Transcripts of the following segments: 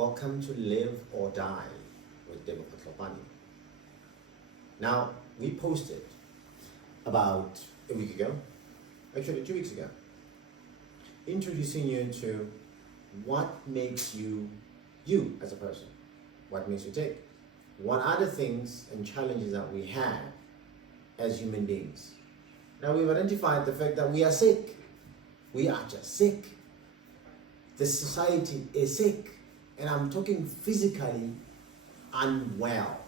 Welcome to Live or Die with Democrat Lopani. Now, we posted about a week ago, actually 2 weeks ago, introducing you to what makes you you as a person, what makes you tick, what are the things and challenges that we have as human beings. Now, we've identified the fact that we are sick. We are just sick. The society is sick. And I'm talking physically unwell.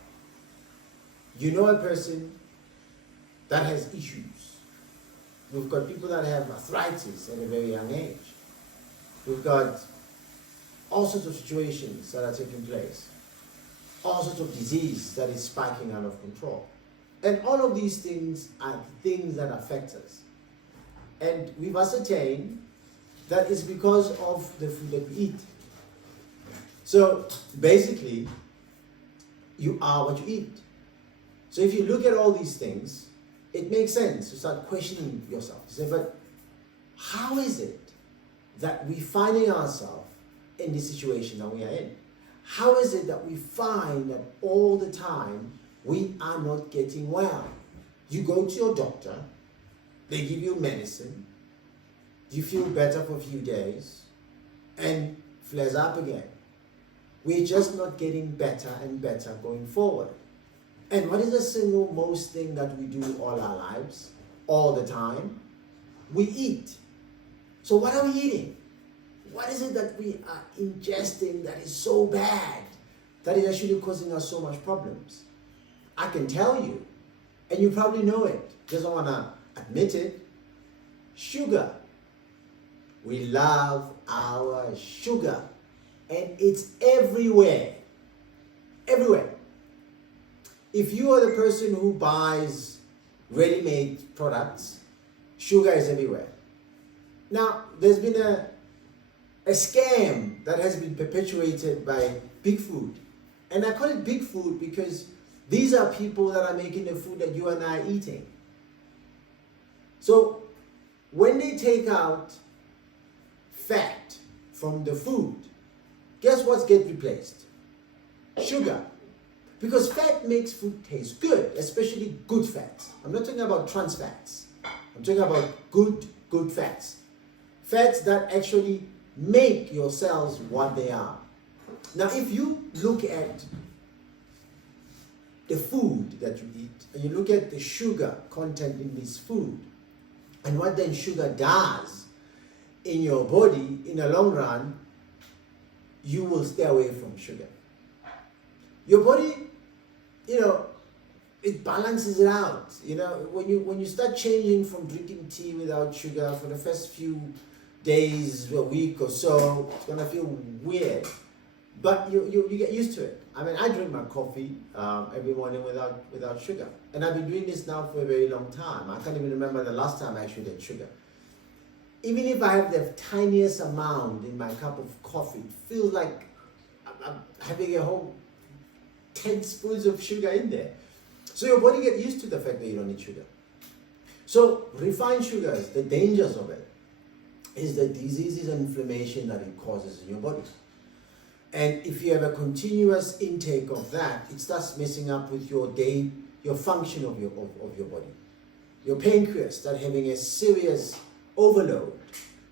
You know a person that has issues. We've got people that have arthritis at a very young age. We've got all sorts of situations that are taking place. All sorts of disease that is spiking out of control. And all of these things are things that affect us. And we've ascertained that it's because of the food that we eat. So basically, you are what you eat. So if you look at all these things, it makes sense to start questioning yourself. To say, but how is it that we're finding ourselves in this situation that we are in? How is it that we find that all the time we are not getting well? You go to your doctor, they give you medicine, you feel better for a few days, and flares up again. We're just not getting better and better going forward. And what is the single most thing that we do all our lives, all the time? We eat. So what are we eating? What is it that we are ingesting that is so bad, that is actually causing us so much problems? I can tell you, and you probably know it, just don't want to admit it. Sugar. We love our sugar. And it's everywhere. Everywhere. If you are the person who buys ready-made products, sugar is everywhere. Now, there's been a scam that has been perpetuated by Big Food. And I call it Big Food because these are people that are making the food that you and I are eating. So, when they take out fat from the food, guess what gets replaced? Sugar. Because fat makes food taste good, especially good fats. I'm not talking about trans fats. I'm talking about good fats. Fats that actually make your cells what they are. Now, if you look at the food that you eat, and you look at the sugar content in this food, and what then sugar does in your body in the long run, you will stay away from sugar. Your body, it balances it out. When you start changing from drinking tea without sugar for the first few days, a week or so, it's gonna feel weird. But you get used to it. I mean, I drink my coffee every morning without sugar. And I've been doing this now for a very long time. I can't even remember the last time I actually had sugar. Even if I have the tiniest amount in my cup of coffee, it feels like I'm having a whole 10 spoons of sugar in there. So your body gets used to the fact that you don't need sugar. So refined sugars, the dangers of it is the diseases and inflammation that it causes in your body. And if you have a continuous intake of that, it starts messing up with your function of your body. Your pancreas starts having a serious overload.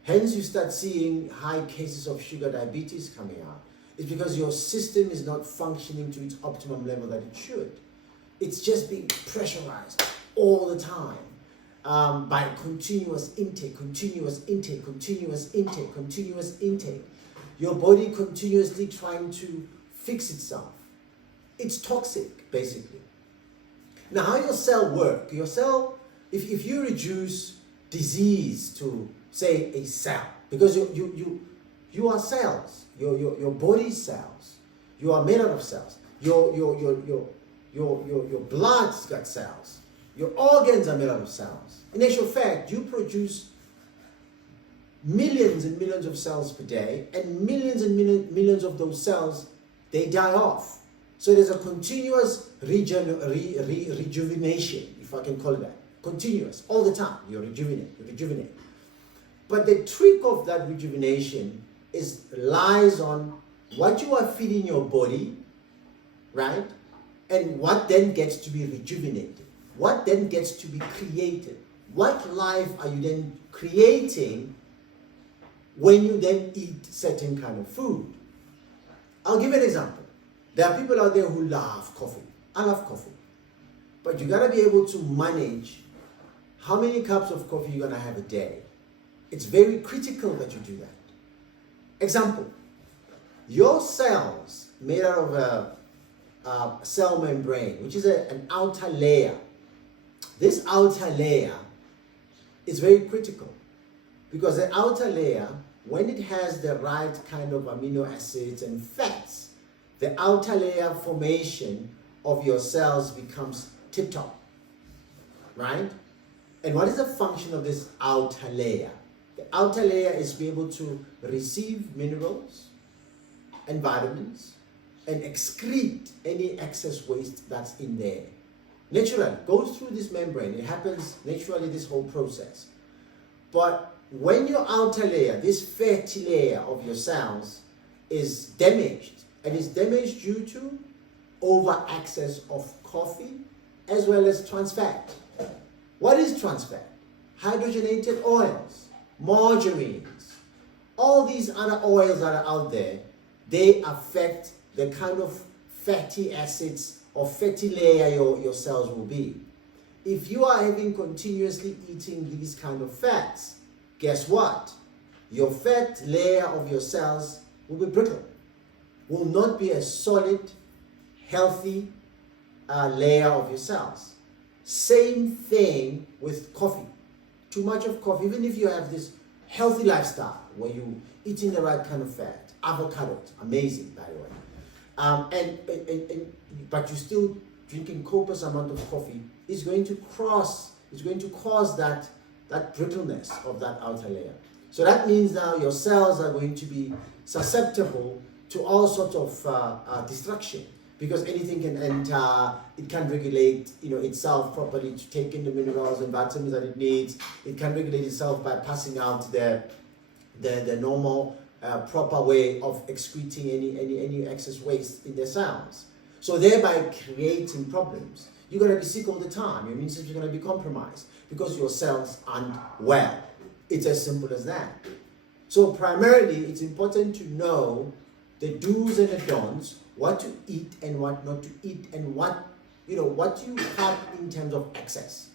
Hence, you start seeing high cases of sugar diabetes coming out. It's because your system is not functioning to its optimum level that it should. It's just being pressurized all the time by continuous intake. Your body continuously trying to fix itself. It's toxic, basically. Now, how your cell work? Your cell, if you reduce disease to, say, a cell, because you are cells, your body cells, you are made out of cells, your blood's got cells, your organs are made out of cells. In actual fact, you produce millions and millions of cells per day, and millions and millions of those cells, they die off. So there's a continuous rejuvenation, if I can call it that. Continuous, all the time. You rejuvenate. But the trick of that rejuvenation lies on what you are feeding your body, right? And what then gets to be rejuvenated? What then gets to be created? What life are you then creating when you then eat certain kind of food? I'll give you an example. There are people out there who love coffee. I love coffee. But you gotta be able to manage how many cups of coffee you're gonna have a day. It's very critical that you do that. Example, your cells made out of a cell membrane, which is an outer layer. This outer layer is very critical because the outer layer, when it has the right kind of amino acids and fats, the outer layer formation of your cells becomes tip-top, right? And what is the function of this outer layer? The outer layer is to be able to receive minerals and vitamins and excrete any excess waste that's in there. Naturally, goes through this membrane. It happens naturally, this whole process. But when your outer layer, this fatty layer of your cells, is damaged, and is damaged due to over access of coffee as well as trans fat. What is trans fat? Hydrogenated oils, margarines, all these other oils that are out there, they affect the kind of fatty acids or fatty layer your cells will be. If you are having continuously eating these kind of fats, guess what? Your fat layer of your cells will be brittle, will not be a solid, healthy layer of your cells. Same thing with coffee. Too much of coffee, even if you have this healthy lifestyle where you're eating the right kind of fat, avocado, amazing by the way, but you're still drinking copious amount of coffee, it's going to cause that brittleness of that outer layer. So that means now your cells are going to be susceptible to all sorts of destruction, because anything can enter. It can regulate itself properly to take in the minerals and vitamins that it needs. It can regulate itself by passing out the normal proper way of excreting any excess waste in the cells. So thereby creating problems. You're going to be sick all the time. Your immune system is going to be compromised because your cells aren't well. It's as simple as that. So primarily, it's important to know the do's and the don'ts, what to eat and what not to eat, and what you have in terms of excess.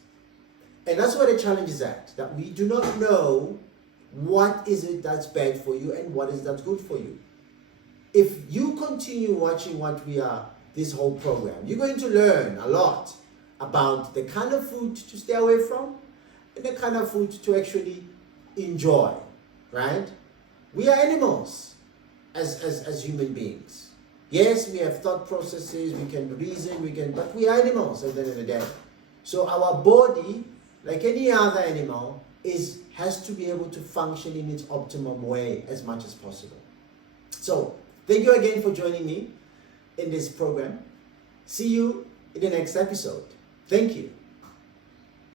And that's where the challenge is at, that we do not know what is it that's bad for you and what is that's good for you. If you continue watching this whole program, you're going to learn a lot about the kind of food to stay away from and the kind of food to actually enjoy, right? We are animals as human beings. Yes, we have thought processes, we can reason, but we are animals at the end of the day. So our body, like any other animal, has to be able to function in its optimum way as much as possible. So, thank you again for joining me in this program. See you in the next episode. Thank you.